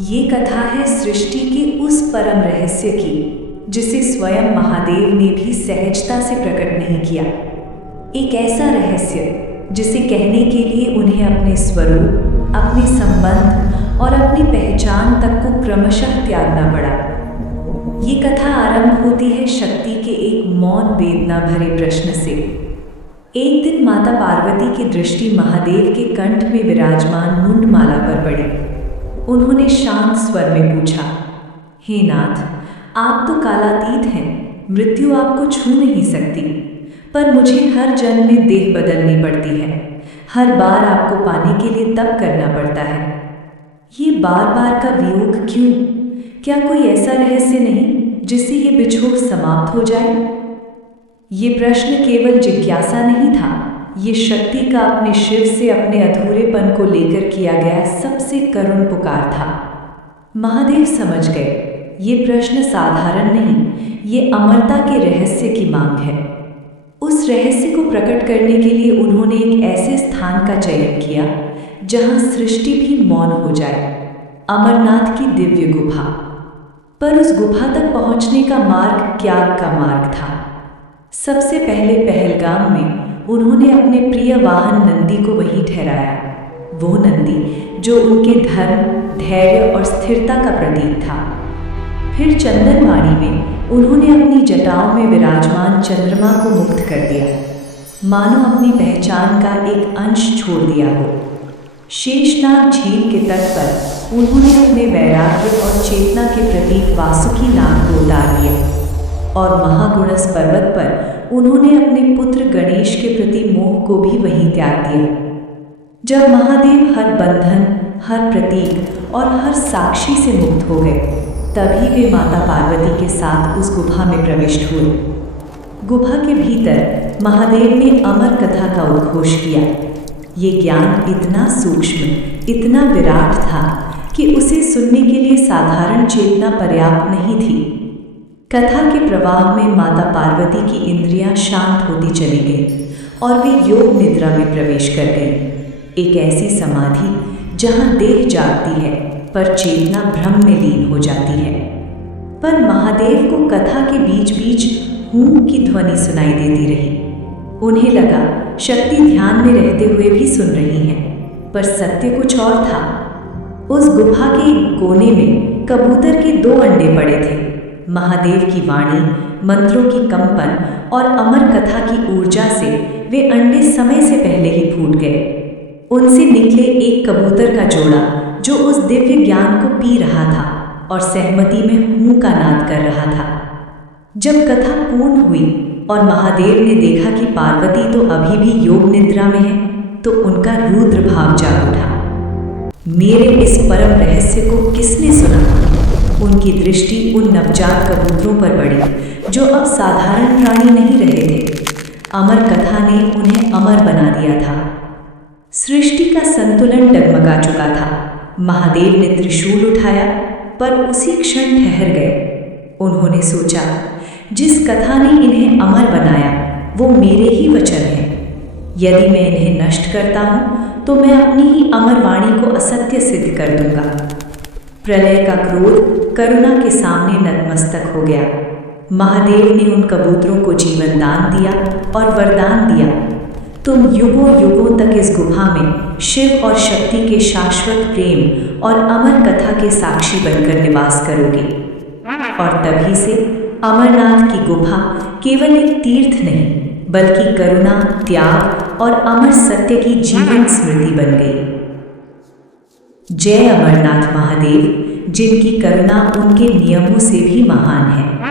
ये कथा है सृष्टि के उस परम रहस्य की जिसे स्वयं महादेव ने भी सहजता से प्रकट नहीं किया। एक ऐसा रहस्य जिसे कहने के लिए उन्हें अपने स्वरूप, अपने संबंध और अपनी पहचान तक को क्रमशः त्यागना पड़ा। ये कथा आरंभ होती है शक्ति के एक मौन वेदना भरे प्रश्न से। एक दिन माता पार्वती की दृष्टि महादेव के कंठ में विराजमान मुंडमाला पर पड़ी। उन्होंने शांत स्वर में पूछा, हे नाथ, आप तो कालातीत हैं, मृत्यु आपको छू नहीं सकती, पर मुझे हर जन्म में देह बदलनी पड़ती है। हर बार आपको पाने के लिए तप करना पड़ता है। ये बार बार का वियोग क्यों? क्या कोई ऐसा रहस्य नहीं जिससे ये बिछोह समाप्त हो जाए? ये प्रश्न केवल जिज्ञासा नहीं था, ये शक्ति का अपने शिव से अपने अधूरेपन को लेकर किया गया सबसे करुण पुकार था। महादेव समझ गए, ये प्रश्न साधारण नहीं, ये अमरता के रहस्य की मांग है। उस रहस्य को प्रकट करने के लिए उन्होंने एक ऐसे स्थान का चयन किया जहां सृष्टि भी मौन हो जाए, अमरनाथ की दिव्य गुफा। पर उस गुफा तक पहुंचने का मार्ग त्याग का मार्ग था। सबसे पहले पहलगाम में उन्होंने अपने प्रिय वाहन नंदी को वहीं ठहराया, वो नंदी जो उनके धर्म, धैर्य और स्थिरता का प्रतीक था। फिर चंदनवाड़ी में उन्होंने अपनी जटाओं में विराजमान चंद्रमा को मुक्त कर दिया, मानो अपनी पहचान का एक अंश छोड़ दिया हो। शेषनाग झील के तट पर उन्होंने अपने वैराग्य और चेतना के प्रतीक वासुकी नाग को उतार दिया, और महागुणस पर्वत पर उन्होंने अपने पुत्र गणेश के प्रति मोह को भी वहीं त्याग दिया। जब महादेव हर बंधन, हर प्रतीक और हर साक्षी से मुक्त हो गए, तभी वे माता पार्वती के साथ उस गुफा में प्रविष्ट हुए। गुफा के भीतर महादेव ने अमर कथा का उद्घोष किया। ये ज्ञान इतना सूक्ष्म, इतना विराट था कि उसे सुनने के लिए साधारण चेतना पर्याप्त नहीं थी। कथा के प्रवाह में माता पार्वती की इंद्रियां शांत होती चली गईं और वे योग निद्रा में प्रवेश कर गईं, एक ऐसी समाधि जहां देह जागती है पर चेतना भ्रम में लीन हो जाती है। पर महादेव को कथा के बीच बीच हूं की ध्वनि सुनाई देती रही। उन्हें लगा शक्ति ध्यान में रहते हुए भी सुन रही है, पर सत्य कुछ और था। उस गुफा के एक कोने में कबूतर के 2 अंडे पड़े थे। महादेव की वाणी, मंत्रों की कंपन और अमर कथा की ऊर्जा से वे अंडे समय से पहले ही फूट गए। उनसे निकले एक कबूतर का जोड़ा जो उस दिव्य ज्ञान को पी रहा था और सहमति में हूं का नाद कर रहा था। जब कथा पूर्ण हुई और महादेव ने देखा कि पार्वती तो अभी भी योग निद्रा में है, तो उनका रुद्र भाव जाग उठा। मेरे इस परम रहस्य को किसने सुना? उनकी दृष्टि उन नवजात कबूतरों पर पड़ी जो अब साधारण प्राणी नहीं रहे थे। अमर कथा ने उन्हें अमर बना दिया था। सृष्टि का संतुलन डगमगा चुका था। महादेव ने त्रिशूल उठाया, पर उसी क्षण ठहर गए। उन्होंने सोचा, जिस कथा ने इन्हें अमर बनाया वो मेरे ही वचन हैं। यदि मैं इन्हें नष्ट करता हूँ तो मैं अपनी ही अमर वाणी को असत्य सिद्ध कर दूंगा। प्रलय का क्रोध करुणा के सामने नतमस्तक हो गया। महादेव ने उन कबूतरों को जीवन दान दिया और वरदान दिया, तुम युगों युगों तक इस गुफा में शिव और शक्ति के शाश्वत प्रेम और अमर कथा के साक्षी बनकर निवास करोगे। और तभी से अमरनाथ की गुफा केवल एक तीर्थ नहीं, बल्कि करुणा, त्याग और अमर सत्य की जीवन स्मृति बन गई। जय अमरनाथ महादेव, जिनकी करुणा उनके नियमों से भी महान है।